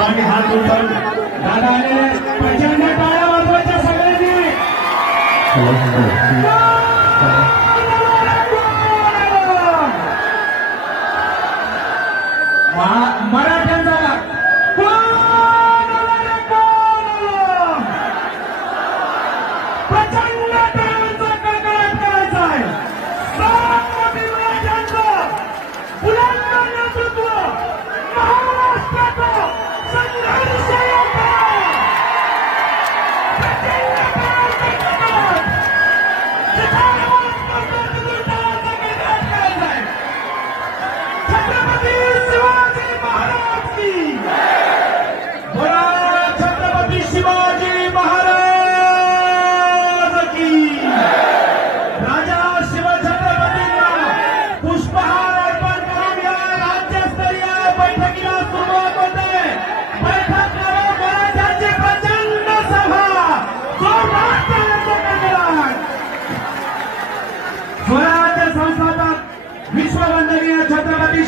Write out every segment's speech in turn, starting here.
आम्ही हात उपर दादा आलेले प्रचंड मरा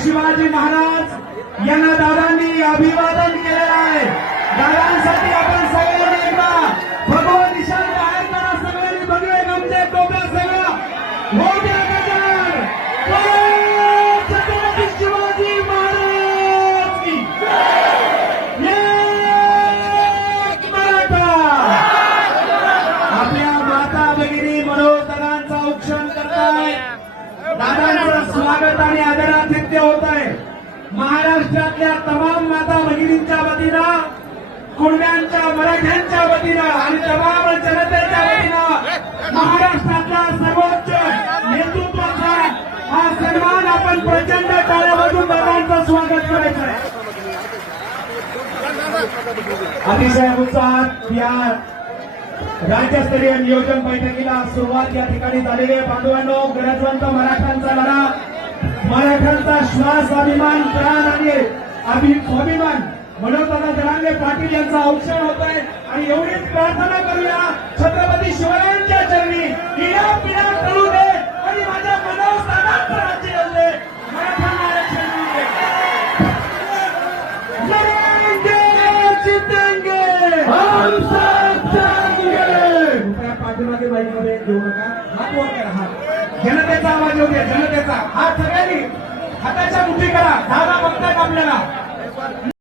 शिवाजी महाराज यांना दादांनी अभिवादन केलेलं आहे. दादांसाठी आपण सगळ्यांनी एकदा भगवत निशाण बाहेर करा सगळ्यांनी भगवे गमजे टोप्या सगळं. मोठ्या छत्रपती शिवाजी महाराज मराठा. आपल्या माता भगिनी मनोदरांचा औक्षण करताय. दादांचं स्वागत आणि आदरातिथ्य होत आहे. महाराष्ट्रातल्या तमाम माता भगिनींच्या वतीनं कुणब्यांच्या मराठ्यांच्या वतीनं आणि तमाम जनतेच्या वतीनं महाराष्ट्रातला सर्वोच्च नेतृत्वाचा हा सन्मान आपण प्रचंड टाळ्यामधून दादांचं स्वागत करायचं आहे. अतिशय उत्साहात या राज्यस्तरीय नियोजन बैठकीला सुरुवात या ठिकाणी झालेली आहे. बांधवांनो गरजवंत मराठ्यांचा लढा. मराठ्यांचा श्वास अभिमान प्राण आणि अभिमान म्हणून मनोजदादा जरांगे पाटील यांचं औक्षण होत आहे आणि एवढीच प्रार्थना करूया. छत्रपती शिवरायांच्या चरणी पिढ्या पिढ्या करू दे आणि माझ्या मनोजदादांचं राज्य येऊ दे. पाठीमागे बाईकमध्ये घेऊ नका. हात वर करा हात. जनतेचा आवाज येऊ द्या जनतेचा. हात सगळ्यांनी. हाताच्या मुठी करा दादा बघतायत आपल्याला